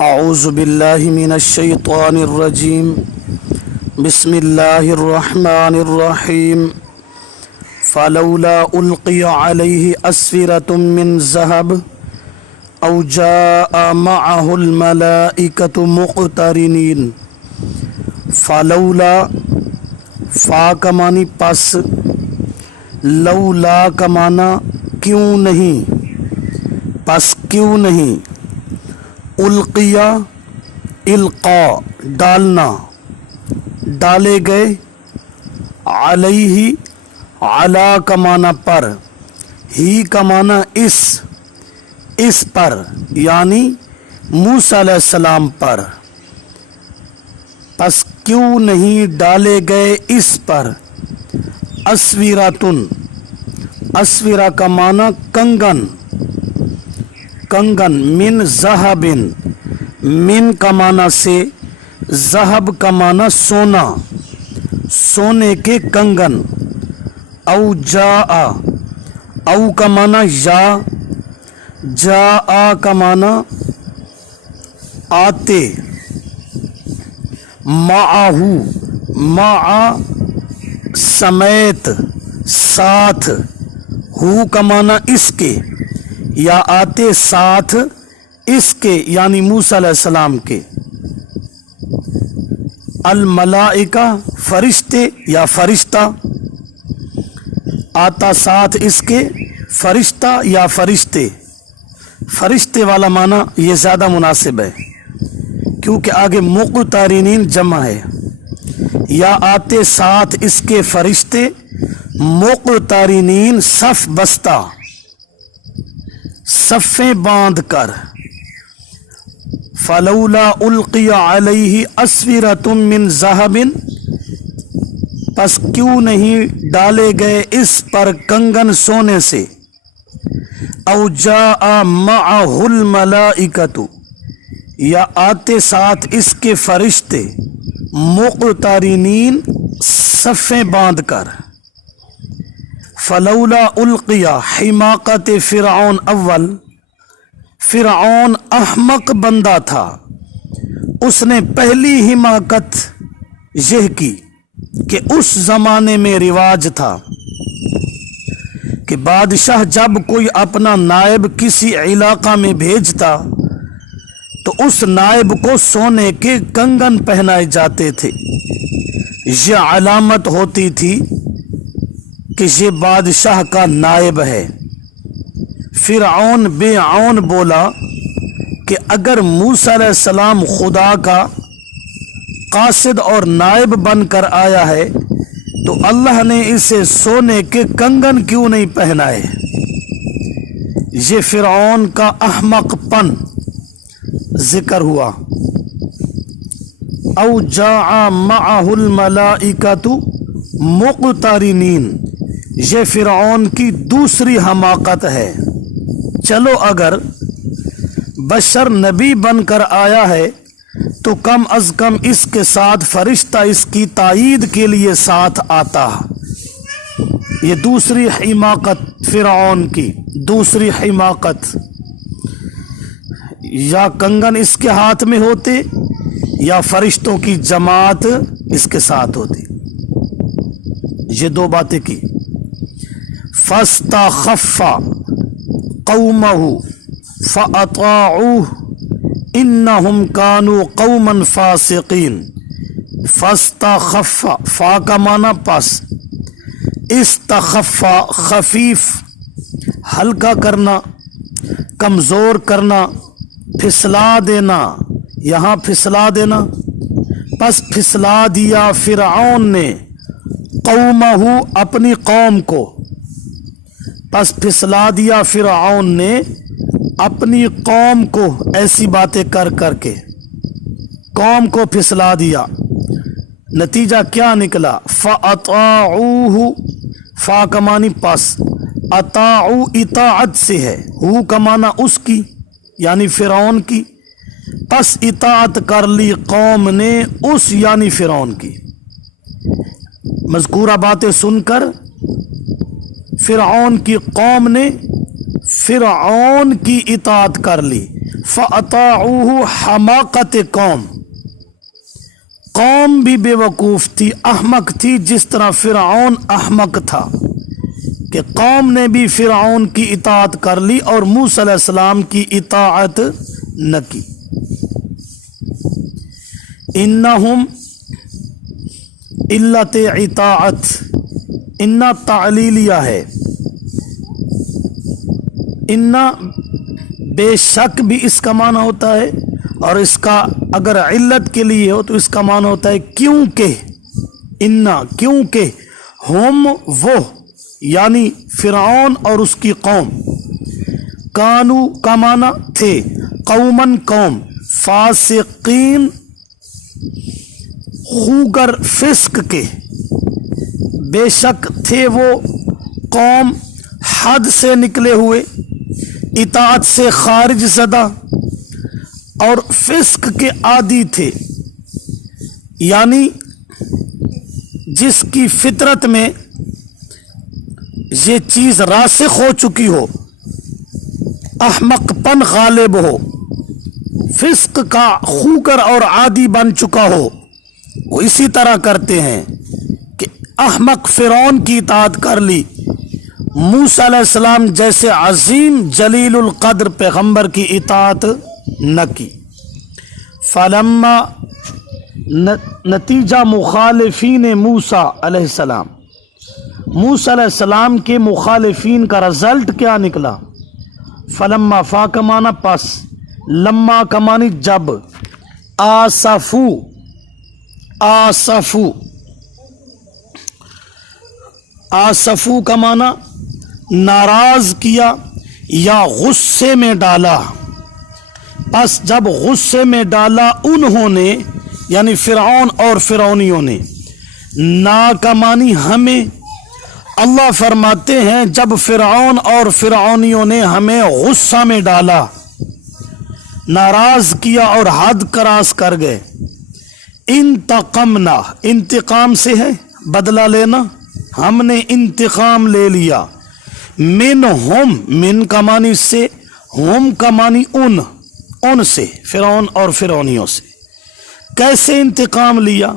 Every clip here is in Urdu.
اعوذ باللہ من الشیطان الرجیم بسم اللہ الرحمن الرحیم فلولا القی علیہ اسورۃ من ذہب او جاء معہ الملائکۃ مقترنین۔ فلولا فا کا معنی پس، لولا کا معنی کیوں نہیں، پس کیوں نہیں، القیا القا ڈالنا، ڈالے گئے، علیہ علی کا معنی پر، ہی کا معنی اس پر یعنی موسیٰ علیہ السلام پر، پس کیوں نہیں ڈالے گئے اس پر اسویراتن، اسویرہ کا معنی کنگن، کنگن من ذہبن، من کا معنی سے، ذہب کا معنی سونا، سونے کے کنگن، او جاء، او کا معنی یا، جاء کا معنی آتے، معہو، مع سمیت، ساتھ، ہو کا معنی اس کے، یا آتے ساتھ اس کے یعنی موسیٰ علیہ السلام کے، الملائکہ فرشتے یا فرشتہ، آتا ساتھ اس کے فرشتہ یا فرشتے، فرشتے والا معنی یہ زیادہ مناسب ہے کیونکہ آگے مقترنین جمع ہے، یا آتے ساتھ اس کے فرشتے، مقترنین صف بستہ، صفیں باندھ کر، فلولا القی علیہ اسورۃ من ذہب، پس کیوں نہیں ڈالے گئے اس پر کنگن سونے سے، او جاء معہ الملائکۃ، یا آتے ساتھ اس کے فرشتے، مقترنین صفیں باندھ کر، فلولا القیا حماقت فرعون اول، فرعون احمق بندہ تھا، اس نے پہلی حماقت یہ کی کہ اس زمانے میں رواج تھا کہ بادشاہ جب کوئی اپنا نائب کسی علاقہ میں بھیجتا تو اس نائب کو سونے کے کنگن پہنائے جاتے تھے، یہ علامت ہوتی تھی کہ یہ بادشاہ کا نائب ہے۔ فرعون بے عون بولا کہ اگر موسیٰ علیہ السلام خدا کا قاصد اور نائب بن کر آیا ہے تو اللہ نے اسے سونے کے کنگن کیوں نہیں پہنائے؟ یہ فرعون کا احمق پن ذکر ہوا۔ او جاء معہ الملائکۃ مقترنین، یہ فرعون کی دوسری حماقت ہے۔ چلو اگر بشر نبی بن کر آیا ہے تو کم از کم اس کے ساتھ فرشتہ اس کی تائید کے لیے ساتھ آتا۔ یہ دوسری حماقت فرعون کی، دوسری حماقت، یا کنگن اس کے ہاتھ میں ہوتے یا فرشتوں کی جماعت اس کے ساتھ ہوتی، یہ دو باتیں کی۔ فاستخف قومہ فاطاعوہ انہم کانوا قوما فاسقین۔ فاستخف، فا کا معنی پس، استخف خفیف، ہلکا کرنا، کمزور کرنا، پھسلا دینا، یہاں پھسلا دینا، پس پھسلا دیا فرعون نے قومہ اپنی قوم کو، پس پھسلا دیا فرعون نے اپنی قوم کو ایسی باتیں کر کر کے، قوم کو پھسلا دیا۔ نتیجہ کیا نکلا؟ فَأَطَاعُوهُ، فا کا معنی پس، اطاعو اطاعت سے ہے، ہو کا معنی اس کی یعنی فرعون کی، پس اطاعت کر لی قوم نے اس یعنی فرعون کی۔ مذکورہ باتیں سن کر فرعون کی قوم نے فرعون کی اطاعت کر لی، فَأَطَاعُوهُ حماقت قوم بھی بیوقوف تھی، احمق تھی، جس طرح فرعون احمق تھا کہ قوم نے بھی فرعون کی اطاعت کر لی اور موسیٰ علیہ السلام کی اطاعت نہ کی۔ انہم علت اطاعت، انا تعلیلیہ ہے، انا بے شک بھی اس کا معنی ہوتا ہے، اور اس کا اگر علت کے لیے ہو تو اس کا معنی ہوتا ہے کیونکہ، انا کیونکہ، ہم وہ یعنی فرعون اور اس کی قوم، کانو کا معنی تھے، قومن قوم، فاسقین خوگر فسق کے، بے شک تھے وہ قوم حد سے نکلے ہوئے، اطاعت سے خارج زدہ اور فسق کے عادی تھے، یعنی جس کی فطرت میں یہ چیز راسخ ہو چکی ہو، احمق پن غالب ہو، فسق کا خوگر اور عادی بن چکا ہو، وہ اسی طرح کرتے ہیں کہ احمق فرعون کی اطاعت کر لی، موسیٰ علیہ السلام جیسے عظیم جلیل القدر پیغمبر کی اطاعت نہ کی۔ فلما نتیجہ مخالفین موسیٰ علیہ السلام، موسیٰ علیہ السلام کے مخالفین کا رزلٹ کیا نکلا؟ فلما فا کا معنی پس، لما کا معنی جب، آسفو آسفو آسفو کا معنی ناراض کیا یا غصے میں ڈالا، پس جب غصے میں ڈالا انہوں نے یعنی فرعون اور فرعونیوں نے، نا کا معنی ہمیں، اللہ فرماتے ہیں جب فرعون اور فرعونیوں نے ہمیں غصہ میں ڈالا، ناراض کیا اور حد کراس کر گئے، انتقمنا انتقام سے ہے بدلہ لینا، ہم نے انتقام لے لیا، منہم من کا معنی سے، ہم کا معنی ان سے، فرعون اور فرعونیوں سے۔ کیسے انتقام لیا؟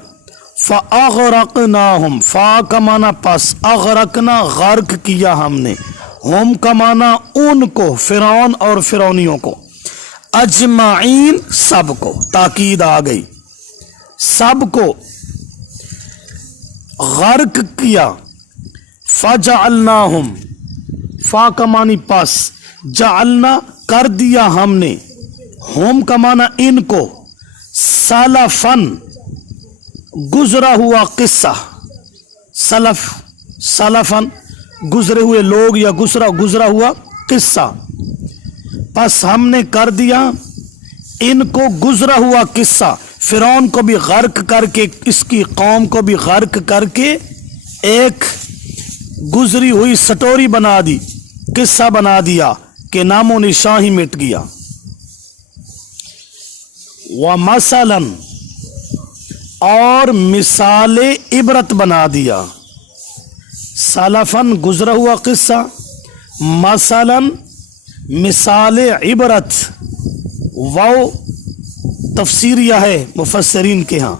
فَأَغْرَقْنَاهُمْ، فا کا معنی پس، اغرقنا غرق کیا ہم نے، ہم کا معنی ان کو، فرعون اور فرعونیوں کو، اجمعین سب کو، تاکید آ گئی، سب کو غرق کیا۔ فَجَعَلْنَاهُمْ، فا کا معنی پس، جعلنا کر دیا ہم نے، ہم کا معنی ان کو، سلفن گزرا ہوا قصہ، سلف سلفن گزرے ہوئے لوگ یا گزرا ہوا قصہ، پس ہم نے کر دیا ان کو گزرا ہوا قصہ، فرعون کو بھی غرق کر کے، اس کی قوم کو بھی غرق کر کے ایک گزری ہوئی سٹوری بنا دی، قصہ بنا دیا کہ نام و نشان ہی مٹ گیا۔ وَمَثَلًا، اور مثال عبرت بنا دیا، سلفن گزرا ہوا قصہ، مثلاً مثال عبرت، وہ تفسیریہ ہے مفسرین کے ہاں،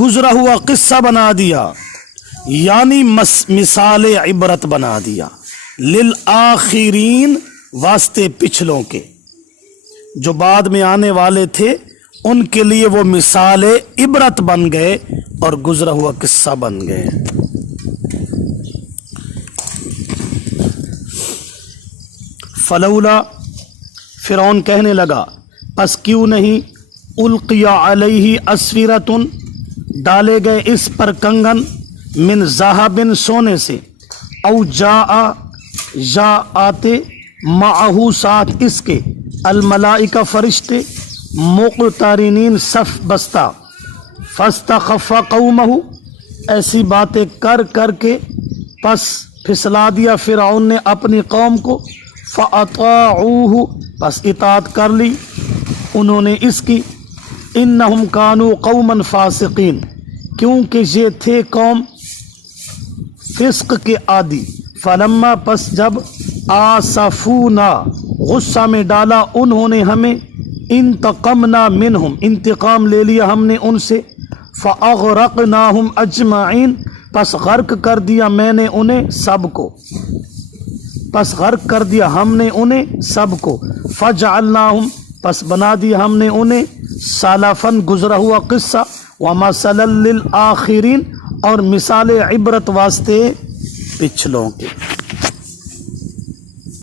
گزرا ہوا قصہ بنا دیا یعنی مثال عبرت بنا دیا، للآخرین واسطے پچھلوں کے، جو بعد میں آنے والے تھے ان کے لیے وہ مثال عبرت بن گئے اور گزرا ہوا قصہ بن گئے۔ فلولا، فرعون کہنے لگا پس کیوں نہیں، القی علیہ اسورۃ، ڈالے گئے اس پر کنگن، من ذہب سونے سے، او جا آتے، معہو ساتھ اس کے، الملائکہ فرشتے، مقترنین صف بستہ، فاستخف قومہ، ایسی باتیں کر کر کے پس پھسلا دیا فرعون نے اپنی قوم کو، فاطاعوہ، پس اطاعت کر لی انہوں نے اس کی، انہم کانوا قوما فاسقین، کیونکہ یہ تھے قوم فسق کے عادی، فلما، پس جب، آسفونا، غصہ میں ڈالا انہوں نے ہمیں، انتقمنا منہم انتقام لے لیا ہم نے ان سے، فاغرقناہم اجمعین پس غرق کر دیا میں نے انہیں سب کو، پس غرق کر دیا ہم نے انہیں سب کو، فجعلناہم پس بنا دیا ہم نے انہیں سلفاً گزرا ہوا قصہ، ومثلا للآخرین اور مثال عبرت واسطے پچھلوں کے۔